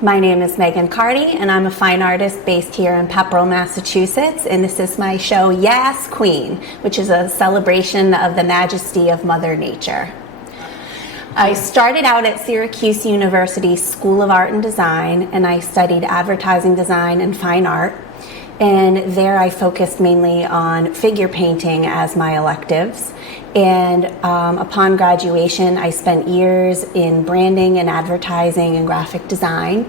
My name is Megan Carty, and I'm a fine artist based here in Pepperell, Massachusetts, and this is my show, Yaaas Queen, which is a celebration of the majesty of Mother Nature. I started out at Syracuse University School of Art and Design, and I studied advertising design and fine art. And there I focused mainly on figure painting as my electives. And upon graduation, I spent years in branding and advertising and graphic design.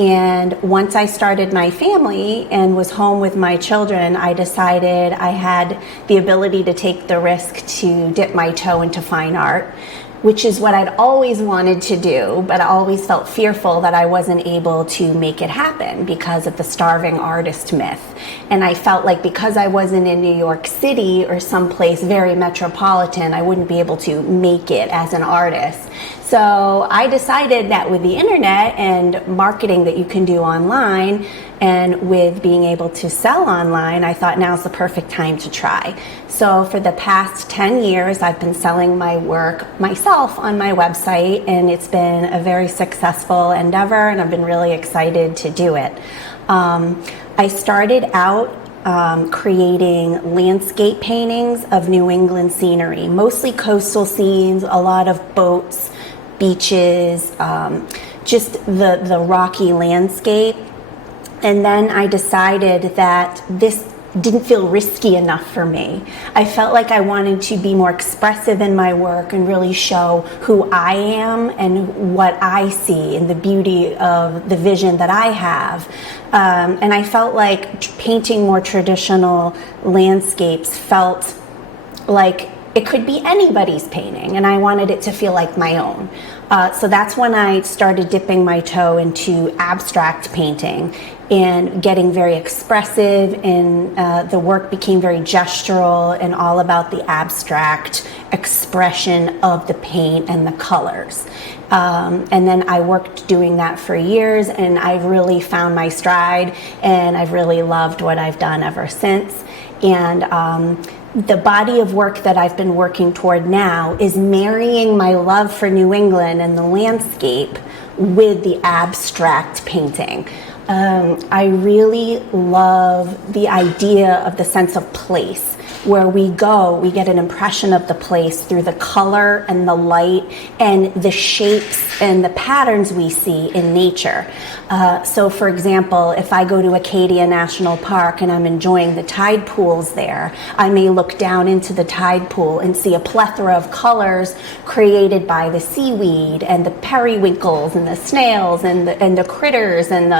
And once I started my family and was home with my children, I decided I had the ability to take the risk to dip my toe into fine art, which is what I'd always wanted to do, but I always felt fearful that I wasn't able to make it happen because of the starving artist myth. And I felt like because I wasn't in New York City or someplace very metropolitan, I wouldn't be able to make it as an artist. So I decided that with the internet and marketing that you can do online, and with being able to sell online, I thought now's the perfect time to try. So for the past 10 years, I've been selling my work myself on my website, and it's been a very successful endeavor, and I've been really excited to do it. I started out creating landscape paintings of New England scenery, mostly coastal scenes, a lot of boats, beaches, just the rocky landscape. And then I decided that this didn't feel risky enough for me. I felt like I wanted to be more expressive in my work and really show who I am and what I see and the beauty of the vision that I have. And I felt like painting more traditional landscapes felt like it could be anybody's painting, and I wanted it to feel like my own. So that's when I started dipping my toe into abstract painting and getting very expressive, and the work became very gestural and all about the abstract expression of the paint and the colors. And then I worked doing that for years, and I've really found my stride, and I've really loved what I've done ever since. And the body of work that I've been working toward now is marrying my love for New England and the landscape with the abstract painting. I really love the idea of the sense of place. Where we go, we get an impression of the place through the color and the light and the shapes and the patterns we see in nature. So for example, if I go to Acadia National Park and I'm enjoying the tide pools there, I may look down into the tide pool and see a plethora of colors created by the seaweed and the periwinkles and the snails and the critters and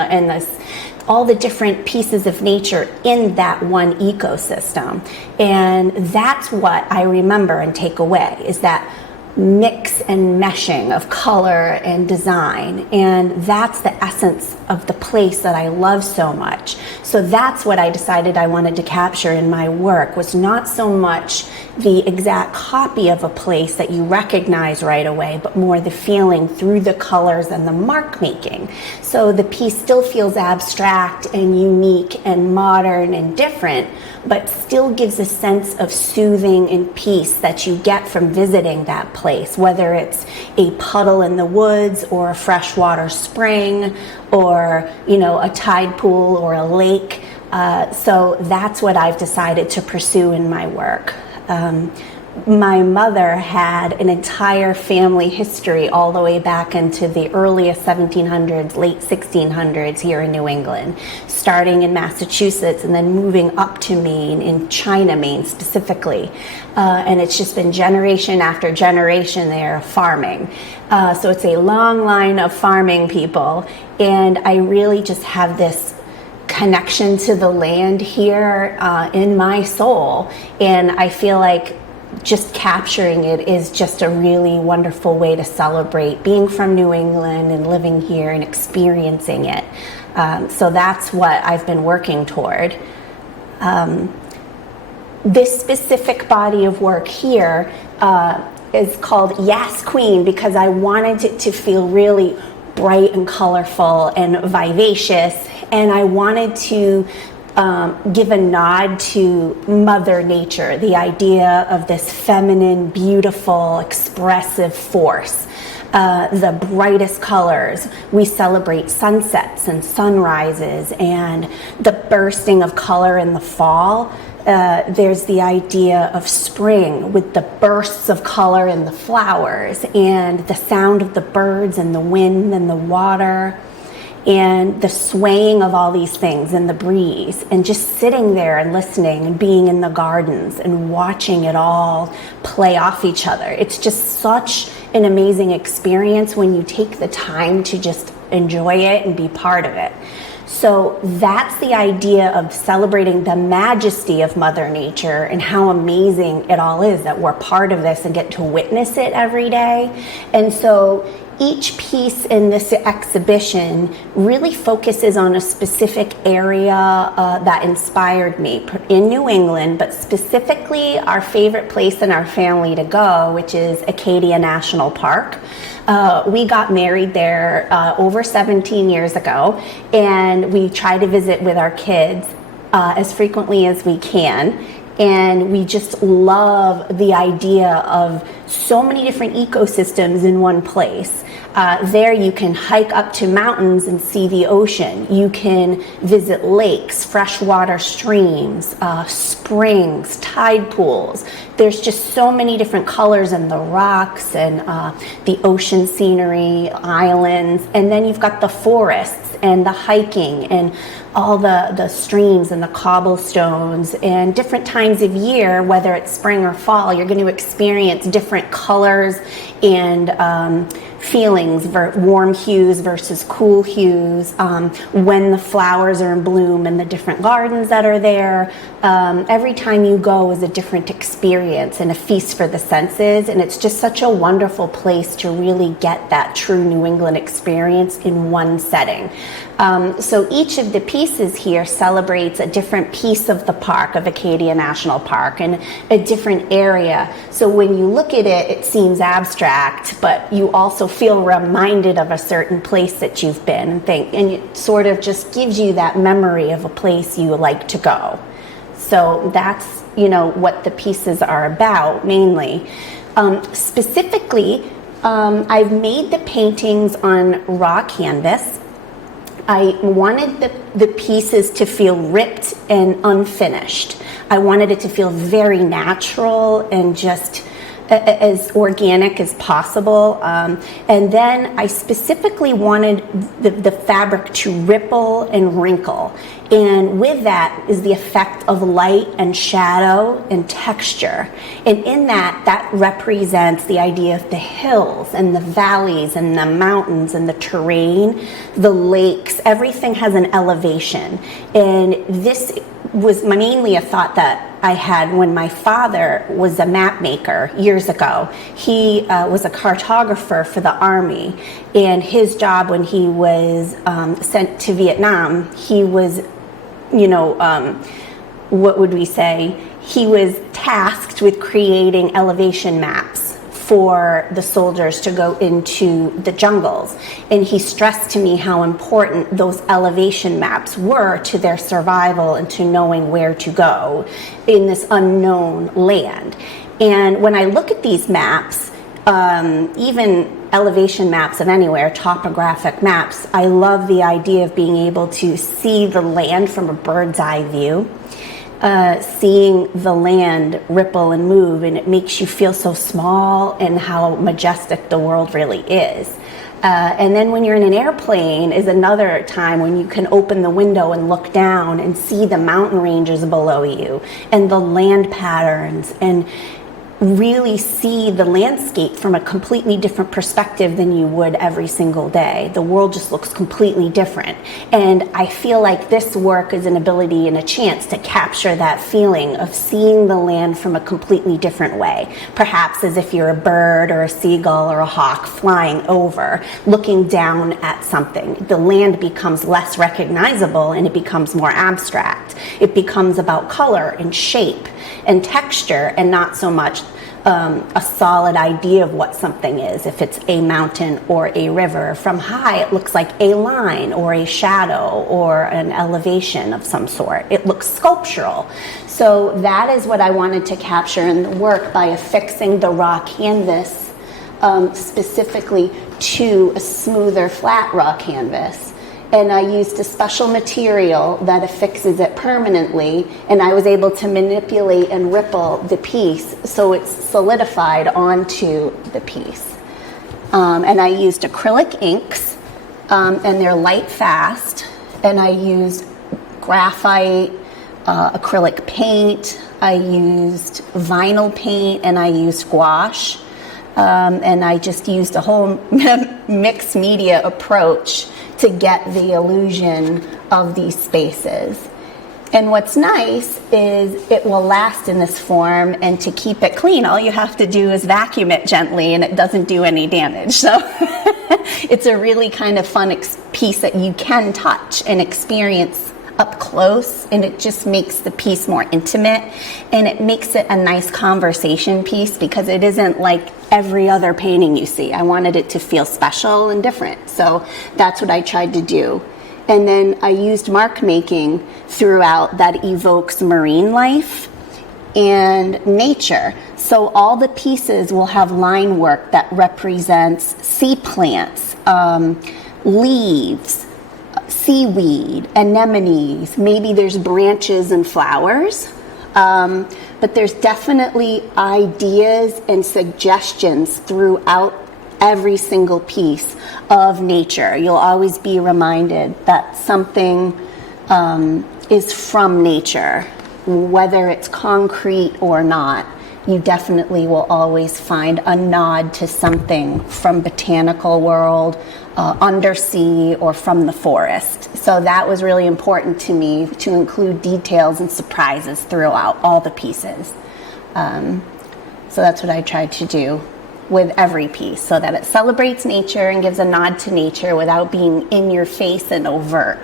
all the different pieces of nature in that one ecosystem. And that's what I remember and take away, is that mix and meshing of color and design. And that's the essence of the place that I love so much. So that's what I decided I wanted to capture in my work, was not so much the exact copy of a place that you recognize right away, but more the feeling through the colors and the mark making. So the piece still feels abstract and unique and modern and different, but still gives a sense of soothing and peace that you get from visiting that place, whether it's a puddle in the woods or a freshwater spring or, a tide pool or a lake. So that's what I've decided to pursue in my work. My mother had an entire family history all the way back into the earliest 1700s, late 1600s here in New England, starting in Massachusetts and then moving up to Maine, in China, Maine specifically. And it's just been generation after generation there farming. So it's a long line of farming people. And I really just have this connection to the land here in my soul. And I feel like just capturing it is just a really wonderful way to celebrate being from New England and living here and experiencing it. So that's what I've been working toward. This specific body of work here is called Yaaas Queen because I wanted it to feel really bright and colorful and vivacious, and I wanted to give a nod to Mother Nature, the idea of this feminine, beautiful, expressive force. the brightest colors. We celebrate sunsets and sunrises and the bursting of color in the fall. There's the idea of spring with the bursts of color in the flowers and the sound of the birds and the wind and the water and the swaying of all these things and the breeze, and just sitting there and listening and being in the gardens and watching it all play off each other. It's just such an amazing experience when you take the time to just enjoy it and be part of it. So that's the idea of celebrating the majesty of Mother Nature and how amazing it all is that we're part of this and get to witness it every day. And so each piece in this exhibition really focuses on a specific area that inspired me in New England, but specifically our favorite place in our family to go, which is Acadia National Park. We got married there over 17 years ago, and we try to visit with our kids as frequently as we can. And we just love the idea of so many different ecosystems in one place. There you can hike up to mountains and see the ocean. You can visit lakes, freshwater streams, springs, tide pools. There's just so many different colors in the rocks and the ocean scenery, islands. And then you've got the forests and the hiking and all the streams and the cobblestones. And different times of year, whether it's spring or fall, you're going to experience different colors and feelings, warm hues versus cool hues, when the flowers are in bloom and the different gardens that are there. Every time you go is a different experience and a feast for the senses, and it's just such a wonderful place to really get that true New England experience in one setting. So each of the pieces here celebrates a different piece of the park, of Acadia National Park, and a different area. So when you look at it, it seems abstract, but you also feel reminded of a certain place that you've been and it sort of just gives you that memory of a place you like to go. So that's, what the pieces are about mainly. Specifically, I've made the paintings on raw canvas. I wanted the pieces to feel ripped and unfinished. I wanted it to feel very natural and just as organic as possible. And then I specifically wanted the fabric to ripple and wrinkle. And with that is the effect of light and shadow and texture. And in that represents the idea of the hills and the valleys and the mountains and the terrain, the lakes. Everything has an elevation. And this was mainly a thought that I had when my father was a map maker years ago. He was a cartographer for the Army, and his job when he was sent to Vietnam, he was, what would we say? He was tasked with creating elevation maps for the soldiers to go into the jungles. And he stressed to me how important those elevation maps were to their survival and to knowing where to go in this unknown land. And when I look at these maps, even elevation maps of anywhere, topographic maps, I love the idea of being able to see the land from a bird's eye view. Seeing the land ripple and move, and it makes you feel so small and how majestic the world really is. And then when you're in an airplane is another time when you can open the window and look down and see the mountain ranges below you and the land patterns and really see the landscape from a completely different perspective than you would every single day. The world just looks completely different. And I feel like this work is an ability and a chance to capture that feeling of seeing the land from a completely different way. Perhaps as if you're a bird or a seagull or a hawk flying over, looking down at something. The land becomes less recognizable and it becomes more abstract. It becomes about color and shape and texture and not so much a solid idea of what something is. If it's a mountain or a river, from high it looks like a line or a shadow or an elevation of some sort. It looks sculptural. So that is what I wanted to capture in the work by affixing the raw canvas specifically to a smoother flat raw canvas. And I used a special material that affixes it permanently, and I was able to manipulate and ripple the piece so it's solidified onto the piece. And I used acrylic inks, and they're light fast, and I used graphite, acrylic paint, I used vinyl paint, and I used gouache. And I just used a whole mixed media approach to get the illusion of these spaces. And what's nice is it will last in this form, and to keep it clean, all you have to do is vacuum it gently and it doesn't do any damage. So it's a really kind of fun piece that you can touch and experience up close, and it just makes the piece more intimate, and it makes it a nice conversation piece because it isn't like every other painting you see. I wanted it to feel special and different, so that's what I tried to do. And then I used mark making throughout that evokes marine life and nature. So all the pieces will have line work that represents sea plants, leaves, seaweed, anemones, maybe there's branches and flowers, but there's definitely ideas and suggestions throughout every single piece of nature. You'll always be reminded that something is from nature, whether it's concrete or not. You definitely will always find a nod to something from botanical world, undersea, or from the forest. So that was really important to me, to include details and surprises throughout all the pieces. So that's what I tried to do with every piece, so that it celebrates nature and gives a nod to nature without being in your face and overt.